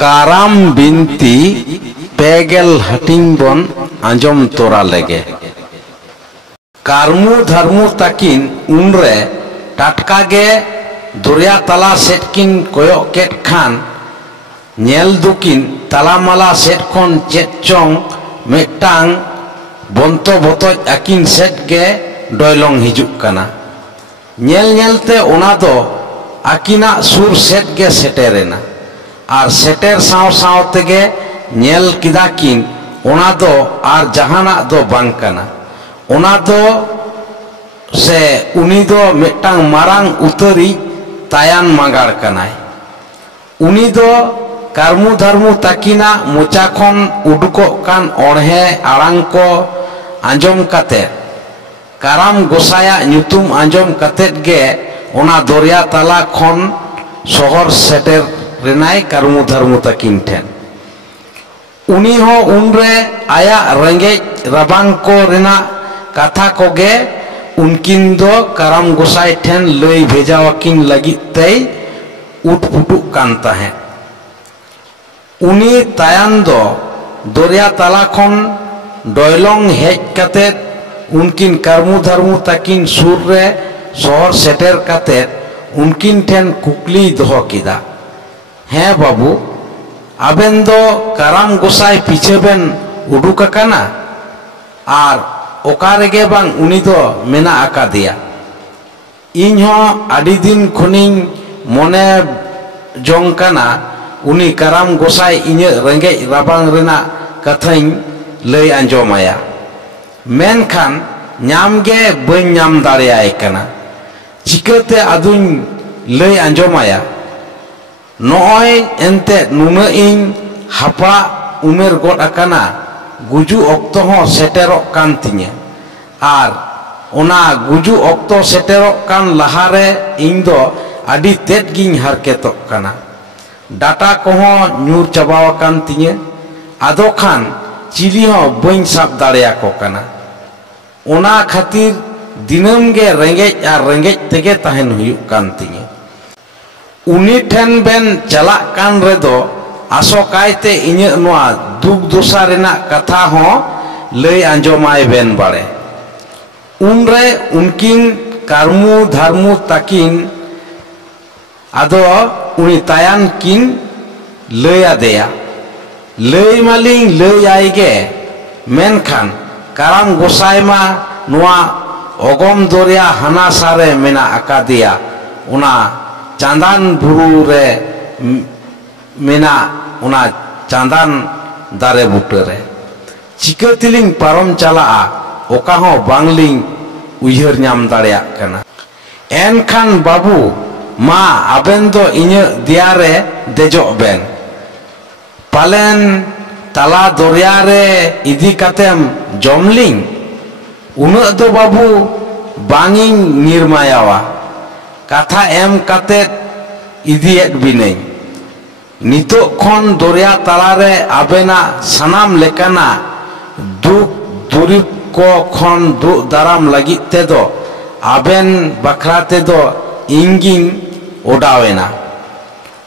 काराम बिनती पेगेल हटिंग बन आंजम तोरा लेगे। कारमु धर्मु तकिन उनरे टाटकागे दरिया तला सेटकिन कोयक केट खान नेल दुकिन तालामाला सेट खन चेत चोंग मेटांग बंतो बतoj आकिन सेट गे डोयलोंग हिजुक काना। नेल नेलते ओना दो आकिना सुर सेट गे सेटेरेना आर सेटेर साव साव तेगे नेल किदाकिन ओना दो आर जहाना दो बांग काना। ओना दो से उनी दो मेटांग मारांग उतरी तायान मागार कानाय। उनी दो कारमु धर्मु तकिना मोचा खन उडुकोक कान ओढ़े आड़ांग को आंजम काते काराम गोसाया ᱧᱩᱛᱩᱢ आंजम कातेत गे ओना दरिया तला खन शहर सेटेर रेनाय कारमु धर्मु तकिन ठेन। उनी हो उनरे आया रेंगेज राबांग को रेना कथा कोगे उनकिन दो काराम गोसाई ठेन लई भेजावाकिन लगित तै उटपुटुक कान ताहे। उनी तायान दो दरिया तला खन डोयलोंग हेज कातेत उनकिन कारमु धर्मु तकिन सुर रे शहर सेटेर कातेत उनकिन ठेन कुकली दोहो किदा। हें बाबू आबेन दो काराम गोसाई पीछे बेन उडुक आकाना आर ओका रेगे बांग उनी दो मेना आकादिया। इन हो आदि दिन खनिन मोने जोंग काना उनी काराम गोसाई इnye रेंगेज राबांग रेना कथाइन लई आंजमाया मेनखान ᱧᱟᱢ गे बई ᱧᱟᱢ दाड़ेयाय काना। चिकाते आदुñ लई आंजमाया नॉय एनते नुना इन हापा उमेर गोड आकाना गुजु ऑक्तो हो सेटेरोक कान तिña आर ओना गुजु ऑक्तो सेटेरोक कान लहारे इन दो आदि तेट गिñ हारकेतोक काना। डाटा कोहो ᱧᱩᱨ चाबावाकान तिña आदो खान चिली हो बई साब दाड़ेयाको काना। ओना खातिर दिनम गे रेंगेज आर रेंगेज तेगे ताहेन हुयुक कान तिña। उनी ठेन बेन चलाक कान रेदो आसोकायते इᱧ नोआ दुख दोसा रेना कथा हो लई आंजमाय बेन बाड़े। उनरे उनकिन कारमु धर्मु तकिन आदो उनी तायान किन लई आदेया। लई मालिंग लई आइगे मेनखान काराम गोसाई मा नोआ ओगम दरिया हाना सारे मेना आकादिया उना चांदान बुरु रे मेना उना चांदान दारे बुटे रे। चिकातिलिंग पारम चलाआ ओका हो बांगलिंग उयहर ᱧᱟᱢ दाड़ेयाक काना। एनखान बाबू मा आबेन दो इᱧ दियारे देजोक बेन पालेन तला दरिया रे इदी कातेम जमलिंग उना दो बाबू बांगिंग निर्मायावा कथा एम कातेत इदियेत बिनें। नितो खन दरिया तला रे आबेना सनाम लेकाना दुख दुरिब को खन दुख दाराम लगित ते दो आबेन बखरा ते दो इंगिंग ओडावेना।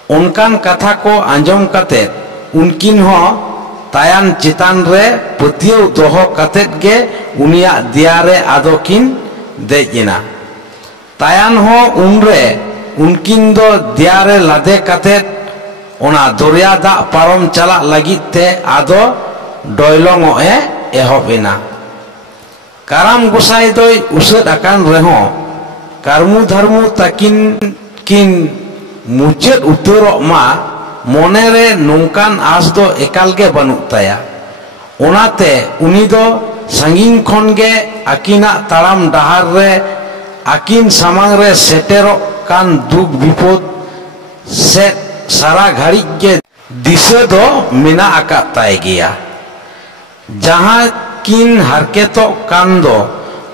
उनकान कथा को आंजम कातेत उनकिन हो तायान चितान रे पतियो दोहो कातेत गे उनिया दियारे आदोकिन देजिना। तायान हो उनरे उनकिन दो दियारे लादे कातेत ओना दरिया दा पारम चला लगित ते आदो डोयलोंग ए एहोबिना। काराम गोसाई दोय उसद आकान रेहो कारमु धर्मु तकिन किन मुचेद उतरोक मा मोने रे नोंकान आस दो एकाल गे बानुक ताया। ओनाते उनी दो सांगिन खन गे आकिना ताराम डाहार रे आकिन सामांग रे सेटेरोक कान दुख विपद से सारा घड़ी के दिशा दो मेना आकात ताय गिया। जहां किन हारकेतो कान दो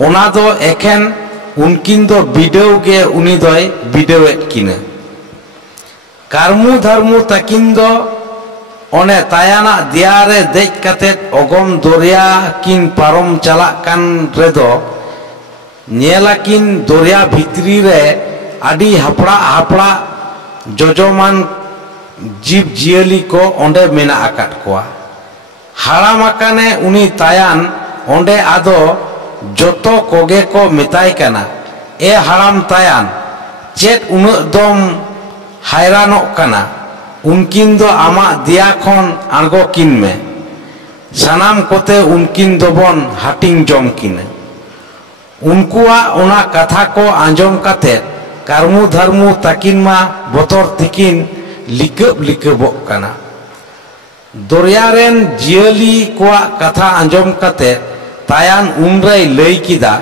ओना दो एखेन उनकिन दो बिडेव गे उनी दोय बिडेवेत किना। कारमु धर्मु तकिन दो ओने तायाना दियारे देज कातेत ओगम दरिया किन पारम चलाक कान रेदो नेलाकिन दरिया भितरी रे आदि हापड़ा हापड़ा जोजोमान जीव जियली को ओंडे मेना आकाट कोआ हाराम आकाने उनी तायान ओंडे आदो जोतो कोगे को मिताई कना ए हाराम तायान चेत उन दम हैरानों कना उनकिन दो आमा दिया खन आंगो किन में सनाम कोते उनकिन दोबन हाटिंग जम किने उनकुआ उना कथा को आंजम काते कर्मु धर्मु तकिन मा बोतर तिकिन लिकब कना दरिया रेन जियली कोआ कथा आंजम काते तायान उनरे लई किदा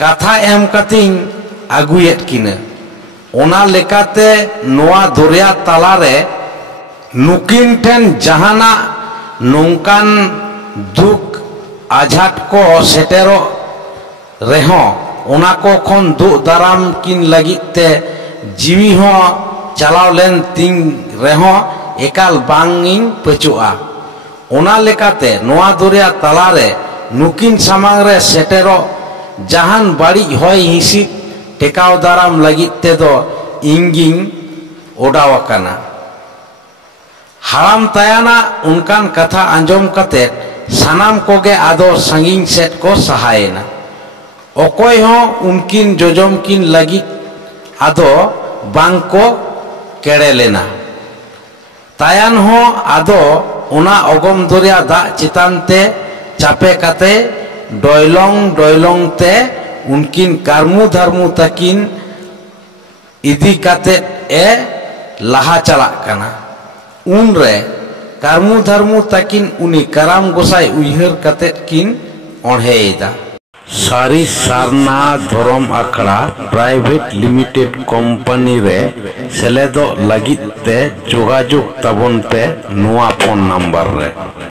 कथा एम कतिन आगुयेत किने ओना लेकाते नोआ दरिया तालारे नुकिन ठेन जहाना नोंकान दुख आझाट को सेटेरो रेहो ओना को खन दु दाराम किन लगिते जीवी हो चलाव लेन तिंग रेहो एकाल बांगिन पचुआ ओना लेकाते नोआ दरिया तालारे नुकिन सामांग रे सेटेरो जहान बाड़ी होय हिसी टेकाव दाराम लगिते दो इंगिंग ओडावकाना हाराम तायाना उनकान कथा आंजम कते सानाम कोगे आदो संगिंग सेट को सहायना ओकोय हो उनकिन जोजम किन लगी आदो बांग को केड़े लेना तायान हो आदो उना अगम दरिया दा चितानते चापे कते डोयलोंग ते उनकिन कर्मु धर्मु तकिन इदी कते ए लहा चला कना उन रे कर्मु धर्मु तकिन उनी कराम गोसाई उइहर कते किन ओढ़ेदा सारी सारना धरम आखड़ा प्राइवेट लिमिटेड कंपनी रे सेलेदो लगित ते जोगाजोग ताबन पे नुआ फोन नंबर रे।